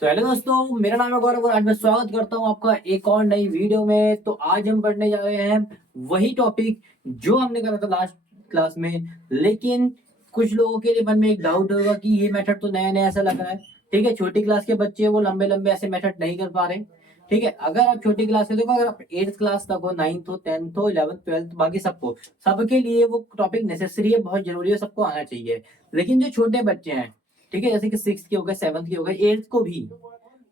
तो हेलो दोस्तों, मेरा नाम है गौरव और आज मैं स्वागत करता हूं आपका एक और नई वीडियो में। तो आज हम पढ़ने जा रहे हैं वही टॉपिक जो हमने करा था लास्ट क्लास में। लेकिन कुछ लोगों के लिए मन में एक डाउट होगा कि ये मेथड तो नया नया ऐसा लग रहा है। ठीक है, छोटी क्लास के बच्चे वो लंबे लंबे ऐसे मेथड नहीं कर पा रहे। ठीक है, अगर आप छोटी क्लास के देखो, अगर आप 8th क्लास तक हो, 9th हो, 10th हो, 11th 12th, बाकी सबको सबके लिए वो टॉपिक नेसेसरी है, बहुत जरूरी है, सबको आना चाहिए। लेकिन जो छोटे बच्चे हैं, ठीक है, जैसे कि 6th के हो गए, 7th के हो गए, 8th को भी,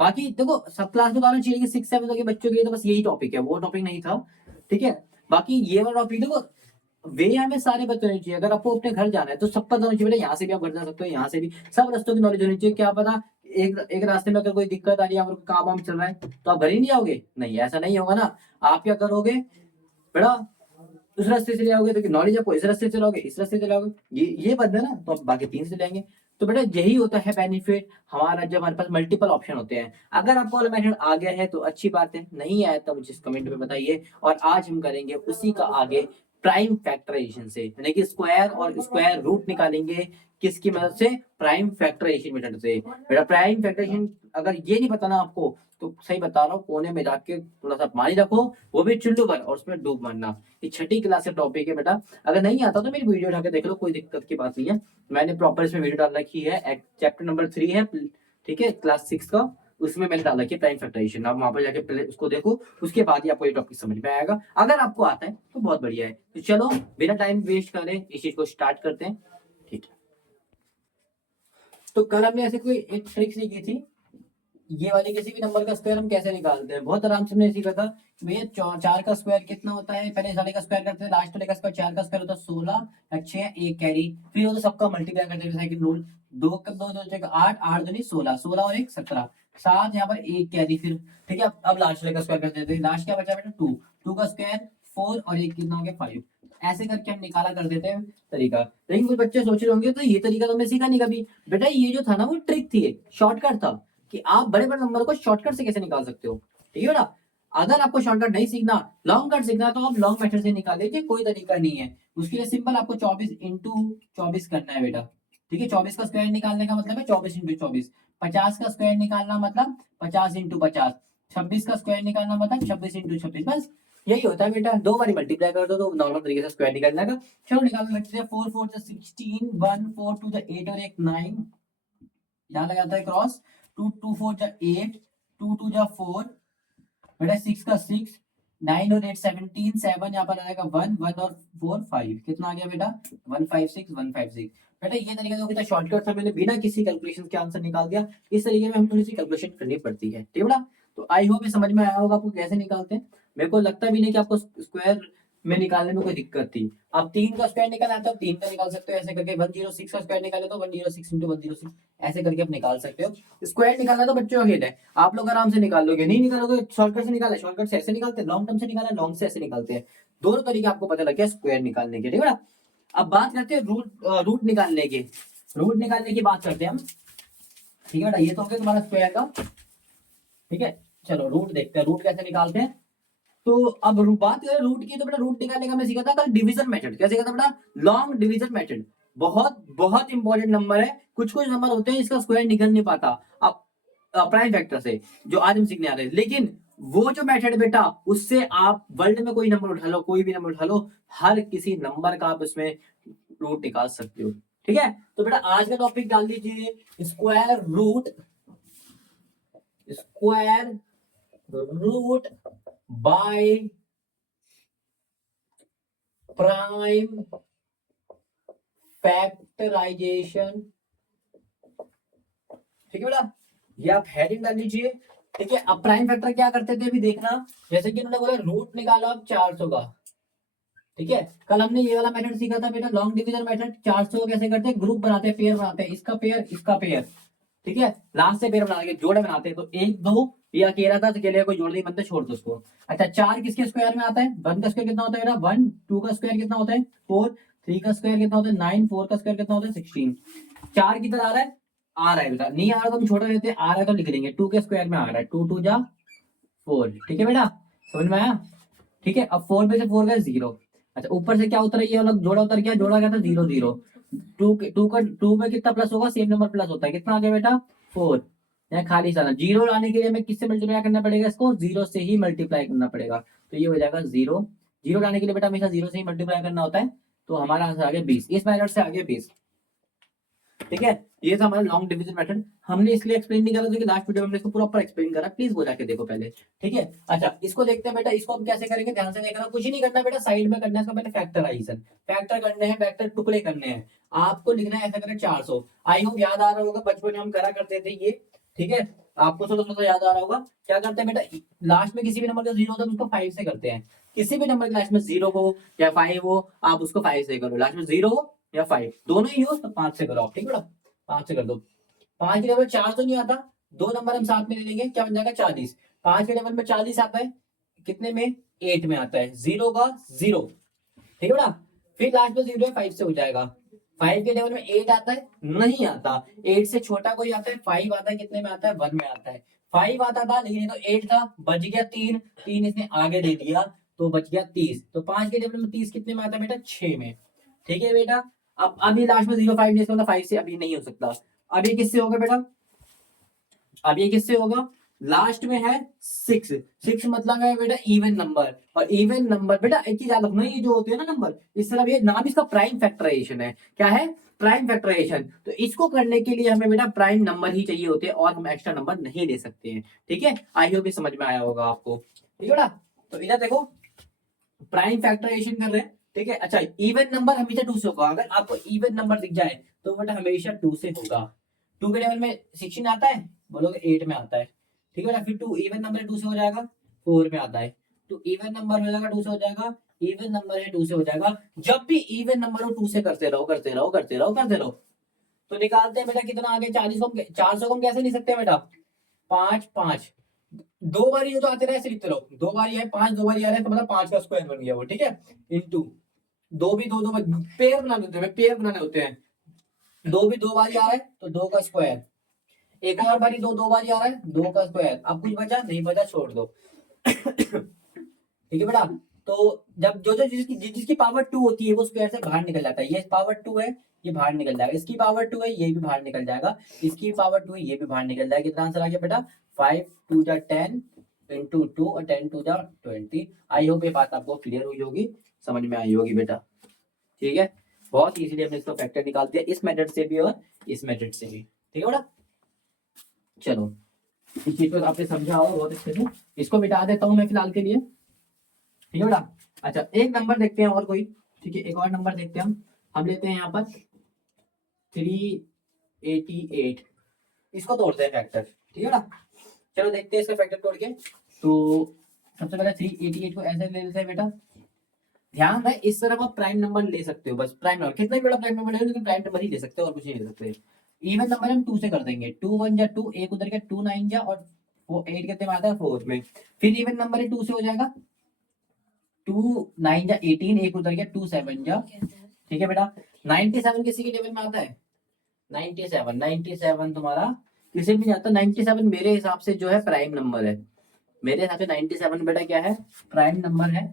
बाकी देखो सब क्लास में तो आना चाहिए कि 6 7 के बच्चों के लिए तो बस यही टॉपिक है, वो टॉपिक नहीं था। ठीक है, बाकी ये वाला टॉपिक देखो, वे हमें सारे बच्चे होने चाहिए। अगर आपको अपने घर जाना है तो सब पता होना चाहिए, बेटा यहाँ से भी आप घर जा सकते हो, यहाँ से भी, सब रास्तों की नॉलेज होनी चाहिए। क्या पता एक एक रास्ते में अगर कोई दिक्कत आ रही है, अगर काम वाम चल रहा है, तो आप घर ही नहीं जाओगे? नहीं, ऐसा नहीं होगा ना। आप क्या करोगे बेटा, उस रास्ते से जाओगे तो नॉलेज आपको इस रास्ते से चलाओगे, इस रास्ते से चलाओगे, ये बात है ना, तो आप बाकी 3 से लेंगे। तो बेटा यही होता है बेनिफिट हमारा, जब हमारे पास मल्टीपल ऑप्शन होते हैं। अगर आपको वाला मेथड आ गया है तो अच्छी बात है, नहीं आया तो मुझे कमेंट में बताइए। और आज हम करेंगे उसी का आगे प्राइम फैक्टराइजेशन से, यानी कि स्क्वायर और स्क्वायर रूट निकालेंगे। किसकी मदद से? प्राइम फैक्टराइजेशन मेथड से। बेटा प्राइम फैक्टराइजेशन अगर ये नहीं पता ना आपको, तो सही बता रहा हूँ, कोने में जाके थोड़ा सा पानी रखो, वो भी चुल्लू भर, और उसमें डूब मरना। ये छठी क्लास का टॉपिक है बेटा। अगर नहीं आता तो मेरी वीडियो उठा के देख लो, कोई दिक्कत की बात नहीं है। मैंने प्रॉपर इसमें वीडियो डाल रखी है, चैप्टर नंबर 3 है, ठीक है, क्लास 6 का। उसमें मैंने डाला कि प्राइम फैक्टराइजेशन, आप वहां पर जाके पहले उसको देखो, उसके बाद ही आपको ये टॉपिक समझ में आएगा। अगर आपको आता है तो बहुत बढ़िया है। तो चलो बिना टाइम वेस्ट करें इस चीज को स्टार्ट करते हैं। ठीक है, तो कल हमने ऐसे कोई एक ट्रिक सीखी थी, ये वाले किसी भी नंबर का स्क्वायर हम कैसे निकालते हैं। बहुत आराम से हमने सीखा था कि भैया 4 का स्क्वायर कितना होता है। पहले सारे का स्क्वायर करते थे, लास्ट वाले का स्क्वायर, 4 का स्क्वायर होता है 16, 6 एक कैरी, फिर वो तो सबका मल्टीप्लाई करते थे, सेकंड रूल। 2 का 2 2 8, 8 दूनी 16, 16 और 1 17, 7 यहाँ पर एक कैरी फिर। ठीक है, अब लास्ट वाले का स्क्वायर करते थे, लास्ट क्या बचा बेटा 2, 2 का स्क्वायर 4 और एक कितना हो गया 5। ऐसे करके हम निकाला करते थे तरीका। लेकिन कुछ बच्चे सोच रहे होंगे तो ये तरीका तो हमने सीखा नहीं कभी। बेटा ये जो था ना, वो ट्रिक थी, शॉर्टकट था कि आप बड़े बड़े नंबर को शॉर्टकट से कैसे निकाल सकते हो। ठीक है ना, अगर आपको शॉर्टकट नहीं सीखना, लॉन्ग कट सीखना, तो आप लॉन्ग मेथड से निकाल लीजिए, कोई तरीका नहीं है। उसके लिए सिंपल आपको 24 इंटू 24 करना है बेटा। ठीक है, 24 का स्क्वायर निकालने का मतलब है 24 इंटू 24। 50 का स्क्वायर निकालना मतलब 50 इंटू 50। 26 का स्क्वायर निकालना मतलब 26 इंटू 26। बस यही होता है बेटा, 2 बार मल्टीप्लाई कर दो तो नॉर्मल तरीके से स्क्वायर निकल जाएगा। चलो निकालने लगते हैं। 4 4 16, 1 4 2 8 और एक 9, यहाँ लगाता है क्रॉस। 2 2 4 8, 2 2 4, बेटा 6 का 6, 9 और 8 17, 7 यहाँ पर आएगा 1 1 और 4 5, कितना आ गया बेटा 156 156। बेटा ये तरीका तो कितना शॉर्टकट था, मैंने बिना किसी कैलकुलेशन के आंसर निकाल दिया। इस तरीके में हम थोड़ी सी कैलकुलेशन करनी पड़ती है। ठीक है बेटा, तो आई होप ये समझ में आया होगा आपको कैसे निकालते हैं। मेरे को लगता भी नहीं कि आपको स्क्वायर में निकालने में कोई दिक्कत थी। आप 3 का स्क्वायर निकालना है तो आप 3 का निकाल सकते हो, ऐसे करके 106 का स्क्वायर निकाले तो 106 इंटू 106, ऐसे करके आप निकाल सकते हो। स्क्वायर निकालना तो बच्चों का खेल है, आप लोग आराम से निकाल लोगे। नहीं निकालोगे, शॉर्टकट से निकाले, शॉर्टकट से ऐसे निकालते हैं, लॉन्ग टर्म से निकाला, लॉन्ग से ऐसे निकालते हैं। दोनों तरीके आपको पता लग गया स्क्वायर निकालने के। ठीक है ना, अब बात करते हैं रूट निकालने की। रूट निकालने की बात करते हैं हम। ठीक है बेटा, ये तो हो गया तुम्हारा स्क्वायर का। ठीक है, चलो रूट देखते हैं, रूट कैसे निकालते हैं। तो अब बात करें रूट की, तो बेटा रूट निकालने का मैं सीखा था कल डिवीजन मेथड। क्या सीखा था बेटा? Long division method. बहुत बहुत इंपॉर्टेंट नंबर है। कुछ कुछ नंबर होते हैं इसका स्क्वायर निकल नहीं पाता अब प्राइम फैक्टर से, जो आज हम सीखने आ रहे हैं। लेकिन वो जो मेथड है बेटा, उससे आप वर्ल्ड में कोई नंबर उठा लो, कोई भी नंबर उठा लो, हर किसी नंबर का आप उसमें रूट निकाल सकते हो। ठीक है, तो बेटा आज का टॉपिक डाल दीजिए square root, square root by prime factorization. ठीक है बेटा, ये आप हेडिंग डाल लीजिए। ठीक है, अब प्राइम फैक्टर क्या करते थे अभी देखना। जैसे कि इन्होंने बोला रूट निकालो आप 400 का। ठीक है, कल हमने ये वाला मेथड सीखा था बेटा, लॉन्ग डिवीजन मेथड। 400 को कैसे करते हैं, ग्रुप बनाते हैं, पेयर बनाते हैं, इसका पेयर इसका पेयर। ठीक है, लास्ट से पेयर बनाते हैं, जोड़े बनाते हैं। तो 1 2, ये अकेला था तो अकेले कोई जोड़ नहीं बनते, छोड़ दो उसको। अच्छा, 4 किसके स्क्वायर में आता है? 1 का स्क्वायर कितना होता है बेटा 1, 2 का स्क्वायर कितना होता है 4, 3 का स्क्वायर कितना होता है 9, 4 का स्क्वायर कितना होता है 16। 4 किधर आ रहा है? आ रहा है बेटा, नहीं आ रहा तो हम छोटा लेते हैं, आ रहा है तो लिख लेंगे 2 के स्क्वायर में आ रहा है, 2 2 जा 4। ठीक है बेटा, समझ में आया? ठीक है, अब 4 में से 4 गए 0। अच्छा, ऊपर से क्या उतरा, ये वाला जोड़ा उतर गया, जोड़ा क्या था 0 0। 2 का 2 में कितना प्लस होगा, सेम नंबर प्लस होता है, कितना आ गया बेटा 4। यहाँ खाली स्थान है। जीरो लाने के लिए हमें किससे मल्टीप्लाई करना पड़ेगा, इसको जीरो से ही मल्टीप्लाई करना पड़ेगा। तो ये हो जाएगा जीरो। जीरो लाने के लिए बेटा हमेशा जीरो से ही मल्टीप्लाई करना होता है। तो हमारा आंसर आ गया 20। इस मेथड से आ गया 20। ठीक है, ये था हमारा लॉन्ग डिवीजन मेथड। हमने इसलिए एक्सप्लेन नहीं करा था कि लास्ट वीडियो में हमने इसको प्रॉपर एक्सप्लेन करा, प्लीज वो जाके देखो पहले। ठीक है, अच्छा इसको देखते हैं बेटा, इसको हम कैसे करेंगे, ध्यान से देखना, कुछ ही नहीं करना बेटा, साइड में करना है इसको पहले फैक्टराइजेशन। फैक्टर करने हैं, फैक्टर टुकड़े करने हैं। आपको लिखना है ऐसा करें 400। आई होप याद आ रहा होगा, बचपन में हम करा करते थे ये। ठीक है, आपको थोड़ा थोड़ा याद आ रहा होगा। क्या करते हैं बेटा, लास्ट में किसी भी नंबर का जीरो होता है उसको 5 से करते हैं। किसी भी नंबर के लास्ट में जीरो हो या 5 हो, आप उसको 5 से करो। लास्ट में जीरो हो या 5 दोनों ही हो तो 5 से करो आप। ठीक है बेटा, 5 से कर दो। 5 के लेवल 4 तो नहीं आता, दो नंबर हम साथ में ले लेंगे, क्या बन जाएगा 40। 5 के लेवल में 40 आता है, कितने में 8 में आता है, जीरो का जीरो। ठीक है बेटा, फिर लास्ट में जीरो है 5 से हो जाएगा। 5 के लेवल में 8 आता है, नहीं आता। 8 से छोटा कोई आता है, 5 आता है, कितने में आता है 1 में आता है। 5 आता था लेकिन ये तो 8 था, बच गया 3, 3 इसने आगे दे दिया तो बच गया 30। तो 5 के लेवल में 30 कितने में आता है बेटा 6 में। ठीक है बेटा, अब अभी लास्ट में 0 5 नहीं, इसका 5 से अभी नहीं हो सकता। अब ये किससे होगा बेटा, अब ये किससे होगा, लास्ट में है 6। 6 मतलब है बेटा इवन नंबर, और इवन नंबर बेटा एक चीज याद रखना, ये जो होते हैं ना नंबर, इस तरह ये नाम इसका प्राइम फैक्टराइजेशन है। क्या है, प्राइम फैक्टराइजेशन। तो इसको करने के लिए हमें बेटा प्राइम नंबर ही चाहिए होते हैं, और हम एक्स्ट्रा नंबर नहीं ले सकते हैं। ठीक है, आई होप ये समझ में आया होगा आपको। ठीक है बेटा, तो इधर देखो प्राइम फैक्टराइजेशन कर रहे हैं। ठीक है, अच्छा इवन नंबर हमेशा 2 से होगा। अगर आपको इवन नंबर दिख जाए तो बेटा हमेशा 2 से होगा। 2 के लेवल में 16 आता है, बोलोगे 8 में आता है। ठीक है बेटा, फिर 2 इवन नंबर 2 से हो जाएगा, 4 में आता है। तो इवन नंबर हो जाएगा 2 से हो जाएगा, इवन नंबर है 2 से हो जाएगा। जब भी इवन नंबर हो 2 से करते रहो करते रहो करते रहो करते रहो। तो निकालते हैं बेटा कितना आगे, 40 को 400 को हम कैसे लिख सकते हैं बेटा, 5 5। दो बारी जो तो आते रहे ऐसे लिखते रहो, दो बारी है 5, दो बारी आ रहा है तो मतलब 5 का स्क्वायर बन गया वो। ठीक है, इंटू दो भी दो दो पेयर बनाने होते हैं, पेयर बनाने होते हैं। दो भी दो बारी आ रहा है तो 2 का स्क्वायर, एक और बारी दो दो बारी आ रहा है 2 का स्क्वायर। अब कुछ बचा नहीं बचा छोड़ दो। ठीक है बेटा, तो जब जो जो जिसकी पावर 2 होती है वो स्क्वायर से बाहर निकल जाता है। ये पावर 2 है, ये बाहर निकल जाएगा। इसकी पावर 2 है, ये भी बाहर निकल जाएगा। इसकी पावर 2 है, ये भी बाहर निकल जाएगा। कितना आंसर आ गया बेटा, 5 2 जा 10 इंटू 2 और 10 2 जा 20। आई होप ये बात आपको क्लियर हुई होगी, समझ में आई होगी बेटा। ठीक है, बहुत इजीली हमने इसको फैक्टर निकाल दिया, इस मेथड से भी और इस मेथड से भी। ठीक है बेटा, चलो इस चीज को आपने समझा होगा बहुत अच्छे से। इसको मिटा देता हूँ मैं फिलहाल के लिए। ठीक है बेटा, अच्छा एक नंबर देखते हैं और कोई। ठीक है, एक और नंबर देखते हैं हम लेते हैं यहाँ पर 388। इसको तोड़ते हैं फैक्टर। ठीक है बेटा, चलो देखते हैं इसका फैक्टर तोड़ के। तो सबसे पहले 388 को ऐसे ले लेते हैं बेटा। ध्यान है इस तरफ आप प्राइम नंबर ले सकते हो, बस प्राइम नंबर कितना भी बड़ा प्राइम नंबर है लेकिन प्राइम नंबर ही ले सकते हो और कुछ नहीं ले सकते। इवन नंबर हम 2 से कर देंगे, 2 1 जा 2, एक उधर के 2 9 जा, और वो 8 कितने में आता है 4 में। फिर इवन नंबर है 2 से हो जाएगा, 2 9 जा 18, एक उधर गया 2 7 जा। ठीक है बेटा, 97 किसी के लेवल में आता है, 97 तुम्हारा किसी में नहीं आता। 97 मेरे हिसाब से जो है प्राइम नंबर है। मेरे हिसाब से 97 बेटा क्या है, प्राइम नंबर है।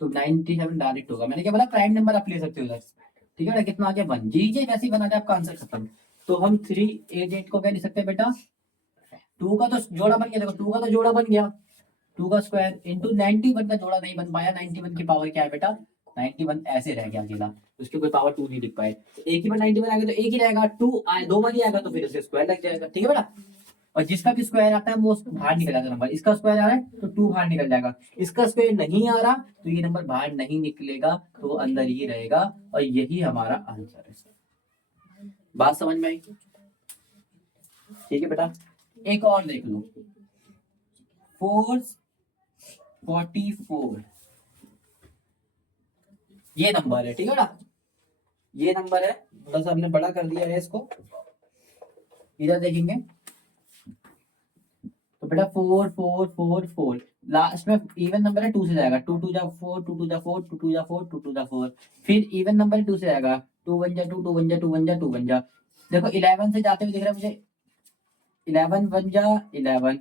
तो 97 डायरेक्ट होगा। मैंने क्या बोला, प्राइम नंबर आप ले सकते हो इधर। ठीक है बेटा, कितना आ गया 1 जी जी, वैसे ही बना दे आपका आंसर खत्म। तो हम 388 को क्या लिख सकते हैं बेटा, 2 का तो जोड़ा बन गया, देखो 2 का तो जोड़ा बन गया, 2 का स्क्वायर इंटू 91 का जोड़ा नहीं बन पाया। 91 की पावर क्या है बेटा, 91 ऐसे रह गया अकेला, उसकी कोई पावर 2 नहीं लिख पाए। तो एक ही बार 91 आ गया तो एक ही रहेगा, 2 आए दो बार ही आएगा तो फिर उसके स्क्वायर लग जाएगा। ठीक है बेटा, और जिसका भी स्क्वायर आता है वो बाहर निकल जाता है नंबर। इसका स्क्वायर आ रहा है तो 2 बाहर निकल जाएगा, इसका स्क्वायर नहीं आ रहा तो ये नंबर बाहर नहीं निकलेगा, तो वो अंदर ही रहेगा। और यही हमारा आंसर है। बात समझ में आई? ठीक है बेटा, एक और देख लो, 444 ये नंबर है। ठीक है बेटा, ये नंबर है, थोड़ा सा हमने बड़ा कर दिया है इसको। इधर देखेंगे तो बेटा 4444 लास्ट में इवन नंबर है 2 से जाएगा, 2 2 जा 4, 2 2 जा 4, 2 2 जा 4, 2 2 जा 4। फिर इवन नंबर 2 से जाएगा, 2 1 जा 2, 2 1 जा 2 1 जा 2 1 जा। देखो 11 से जाते हुए दिख रहा है मुझे, 11 1 जा 11,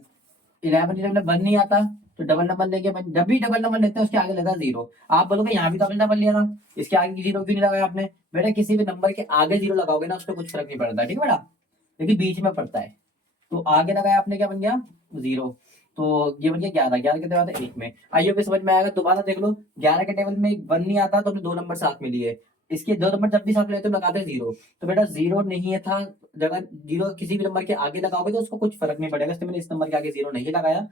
11 11 1 नहीं आता तो डबल नंबर लेके जब भी डबल नंबर लेते हैं उसके आगे लगा 0। आप बोलोगे यहाँ भी डबल नंबर लिया था, इसके आगे 0 क्यों नहीं लगाया आपने? बेटा किसी भी नंबर के आगे 0 लगाओगे ना, उसको कुछ फर्क नहीं पड़ता। ठीक है बेटा, लेकिन बीच में पड़ता है। तो आगे लगाया आपने, क्या बन गया 0, तो ये बन गया 11, 11 कितने आता है 1 में। आइए पे समझ में आएगा, दोबारा देख लो, 11 के टेबल में 1 नहीं आता तो हमने 2 नंबर साथ में लिए, इसके 2 नंबर जब भी साथ लेते हो लगाते हैं 0, तो बेटा 0 नहीं है था, जगह 0 किसी भी नंबर के आगे लगाओगे तो उसको कुछ फर्क नहीं पड़ेगा, इसलिए मैंने इस नंबर के आगे 0 नहीं लगाया।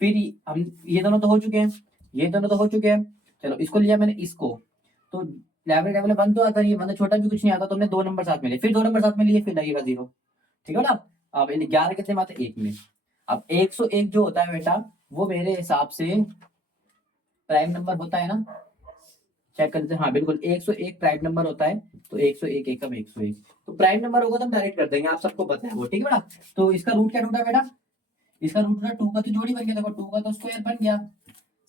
फिर हम ये दोनों तो हो चुके हैं, ये दोनों तो हो चुके हैं, चलो इसको लिया मैंने, इसको तो लेवल लेवल 1 तो आता नहीं है, मतलब छोटा भी कुछ नहीं आता, तो हमने 2 नंबर साथ में लिए, फिर 2 नंबर साथ में लिए, फिर लगेगा 0, ठीक है ना। अब 11 कितने में आता है 1 में। अब 101 जो होता है बेटा, वो मेरे हिसाब से प्राइम नंबर होता है ना, चेक कर लेते हैं, हाँ बिल्कुल 101 प्राइम नंबर होता है, तो 101 एकम 101, तो प्राइम नंबर होगा तो हम डायरेक्ट कर देंगे, आप सबको पता है वो, ठीक है बेटा। तो इसका रूट क्या ढूंढा बेटा, इसका रूट ढूंढा, 2 का तो जोड़ी बन गया, देखो 2 का तो स्क्वायर बन गया,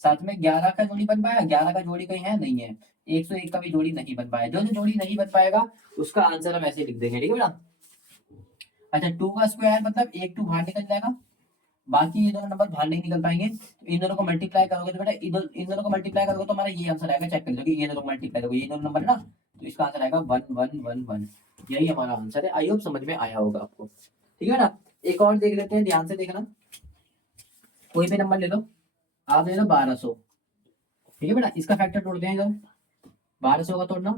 साथ में 11 का जोड़ी बन पाया, 11 का जोड़ी कहीं है नहीं है, 101 का भी जोड़ी नहीं बन पाया, जो जो जोड़ी नहीं बन पाएगा उसका आंसर हम ऐसे लिख देंगे, ठीक है बेटा। अच्छा 2 का स्क्वायर मतलब 1 2 बाहर निकल जाएगा, बाकी ये दोनों नंबर बाहर नहीं निकल पाएंगे, तो इन दोनों को मल्टीप्लाई करोगे तो बेटा इन दोनों को मल्टीप्लाई करोगे तो हमारा ये आंसर आएगा, चेक कर लो कि ये दोनों को मल्टीप्लाई करोगे, ये दोनों नंबर है ना, तो इसका आंसर आएगा 1 1 1 1, यही हमारा आंसर है। आई होप समझ में आया होगा आपको, ठीक है ना। एक और देख लेते हैं, ध्यान से देखना, कोई भी नंबर ले लो, आप ले लो 1200, ठीक है बेटा, इसका फैक्टर तोड़ते हैं इधर, 1200 का तोड़ना,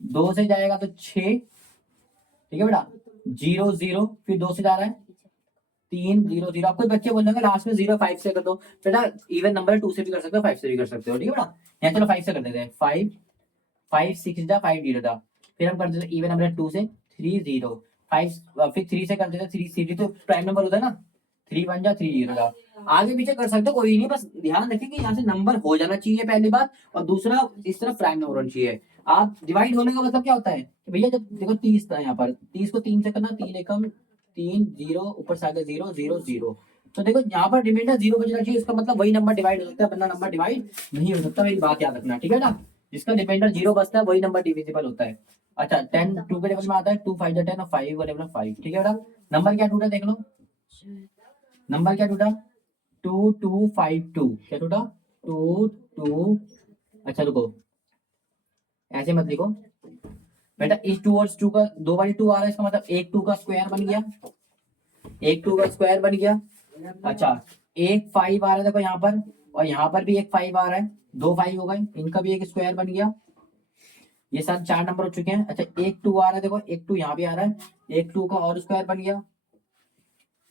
2 से जाएगा तो 6, ठीक है बेटा, 0 0, फिर 2 से जा रहा है 3 0 0, आपको बच्चे बोल रहे लास्ट में 0 5 से कर दो, बेटा इवन नंबर 2 से भी कर सकते हो, 5 से भी कर सकते हो, ठीक है बेटा। यहाँ चलो 5 से कर देते हैं, 5 5 6 जा 5 0 था, फिर हम कर देते इवन नंबर 2 से 3 0 5, फिर 3 से कर देते 3 3 तो प्राइम नंबर होता है ना, 3 1 जा 3 0 था, आगे पीछे कर सकते हो कोई नहीं, बस ध्यान रखें कि यहाँ से नंबर हो जाना चाहिए पहली बात, और दूसरा इस तरफ प्राइम नंबर होना चाहिए। आप डिवाइड होने का मतलब क्या होता है कि भैया जब देखो 30 था यहाँ पर, 30 को 3 से करना, 3 एकम 3 0, ऊपर से आगे 0 0 0, तो देखो यहाँ पर रिमाइंडर 0 बचना चाहिए, इसका मतलब वही नंबर डिवाइड हो सकता है, वरना नंबर डिवाइड नहीं हो सकता, मेरी बात याद रखना, ठीक है ना। जिसका रिमाइंडर 0 बचता है वही नंबर डिविजिबल होता है। अच्छा 10 2 के टेबल में आता है, 2 5 10 और 5 का टेबल में 5, ठीक है बेटा। नंबर क्या टूटा देख लो, नंबर क्या टूटा 2 2 5 2, क्या टूटा 2 2, अच्छा रुको ऐसे मत लिखो बेटा, इस 2 और 2 का 2 बारी 2 आ रहा है, इसका मतलब 1 2 का स्क्वायर बन गया, 1 2 का स्क्वायर बन गया। अच्छा एक 5 आ रहा है देखो यहाँ पर, और यहाँ पर भी एक 5 आ रहा है, 2 5 हो गए, इनका भी एक स्क्वायर बन गया, ये साथ 4 नंबर हो चुके हैं। अच्छा एक 2 आ रहा है देखो, एक 2 यहाँ भी आ रहा है, एक 2 का और स्क्वायर बन गया,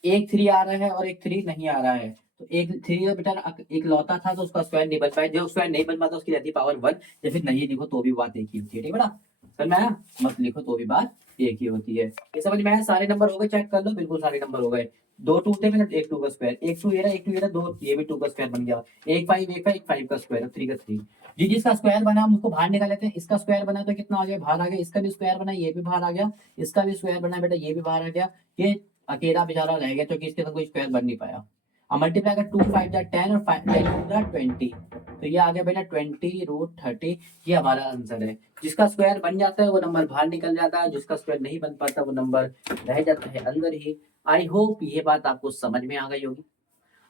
एक 3 आ रहा है और एक 3 नहीं आ रहा है, तो एक 3 तो बेटा एक लौता था तो उसका स्क्वायर नहीं बन पाया, जो स्क्वायर नहीं बन पाता उसकी रहती पावर 1, या फिर नहीं लिखो तो भी बात एक ही होती है, ठीक है बेटा, समझ में आया, मत लिखो तो भी बात एक ही होती है। ये समझ में आया, सारे नंबर हो गए, चेक कर लो, बिल्कुल सारे नंबर हो गए, 2 2 थे मतलब 1 2 का स्क्वायर, 1 2 ये रहा, 1 2 ये रहा, 2 ये भी 2 का स्क्वायर बन गया, 1 5 1 5 5 का स्क्वायर, 3 का 3, जी जिसका स्क्वायर बना हम उसको बाहर निकाल लेते हैं, इसका स्क्वायर बना तो कितना आ गया बाहर आ गया, इसका भी स्क्वायर बना ये भी बाहर आ गया, इसका भी स्क्वायर बना बेटा ये भी बाहर आ गया, ये अकेला बेचारा रह गया क्योंकि इसके अंदर कोई स्क्वायर बन नहीं पाया। अब मल्टीप्लाई कर 2 5 जा 10 और 5 10 जा 20, तो ये आ गया बेटा 20 रूट 30, ये हमारा आंसर है। जिसका स्क्वायर बन जाता है वो नंबर बाहर निकल जाता है, जिसका स्क्वायर नहीं बन पाता वो नंबर रह जाता है अंदर ही। आई होप ये बात आपको समझ में आ गई होगी,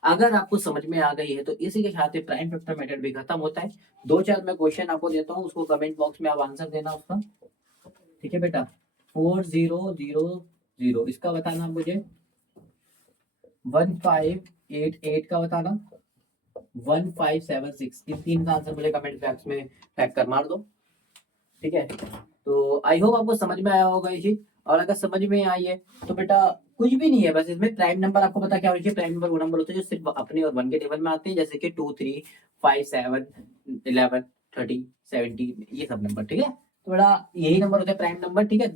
अगर आपको समझ में आ गई है तो इसी के साथ प्राइम फैक्टर मेथड भी खत्म होता है। 2 4 मैं क्वेश्चन आपको देता हूँ, उसको कमेंट बॉक्स में आप आंसर देना उसका, ठीक है बेटा। 4 0 0 0 इसका बताना मुझे, 1588 का बताना, 1576, इन 3 का आंसर मुझे कमेंट बॉक्स में टैग कर मार दो, ठीक है। तो आई होप आपको समझ में आया होगा ये चीज, और अगर समझ में आई है तो बेटा कुछ भी नहीं है, बस इसमें प्राइम नंबर आपको पता क्या होना चाहिए, प्राइम नंबर वो नंबर होते हैं जो सिर्फ अपने और 1 के टेबल में आते हैं, जैसे कि 2 3 5 7 11 30 70, ये सब नंबर, ठीक है। तो बेटा यही नंबर होता है प्राइम नंबर, ठीक है।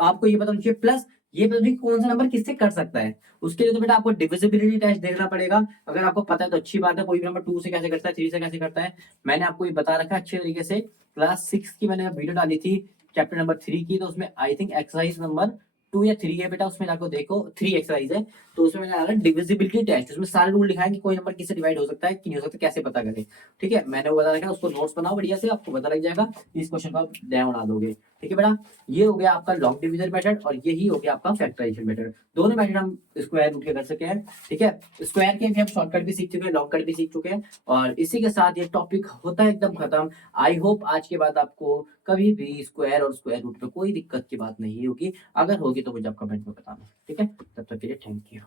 आपको ये पता होना चाहिए, प्लस ये पता चाहिए कौन सा नंबर किससे कर सकता है, उसके लिए तो बेटा आपको डिविजिबिलिटी टेस्ट देखना पड़ेगा, अगर आपको पता है तो अच्छी बात है, कोई भी नंबर 2 से कैसे करता है, 3 से कैसे करता है, मैंने आपको ये बता रखा है अच्छे तरीके से, क्लास 6 की मैंने वीडियो डाली थी चैप्टर नंबर 3 की, तो उसमें आई थिंक एक्सरसाइज नंबर 2 या 3 है बेटा, उसमें जाकर देखो 3 एक्सरसाइज है, तो उसमें मैंने डाला डिविजिबिलिटी टेस्ट, उसमें सारे रूल लिखा है कि कोई नंबर किससे डिवाइड हो सकता है कि नहीं हो सकता, कैसे पता करें, ठीक है। मैंने वो बता रखा है, उसको नोट्स बनाओ बढ़िया से, आपको पता लग जाएगा, इस क्वेश्चन को आप ध्यान उड़ा दोगे। ठीक है बेटा, ये हो गया आपका लॉग डिवीजन मेथड और यही हो गया आपका फैक्टराइजेशन मेथड। दोनों मेथड हम स्क्वायर रूट के कर सके हैं। ठीक है, स्क्वायर के भी हम शॉर्टकट भी सीख चुके हैं, लॉन्ग कट भी सीख चुके हैं और इसी के साथ ये टॉपिक होता है एकदम खत्म। आई होप आज के बाद आपको कभी भी स्क्वायर और स्क्वायर रूट पे कोई दिक्कत की बात नहीं होगी। अगर होगी तो मुझे आप कमेंट में बताना। ठीक है, तब तक के लिए थैंक यू।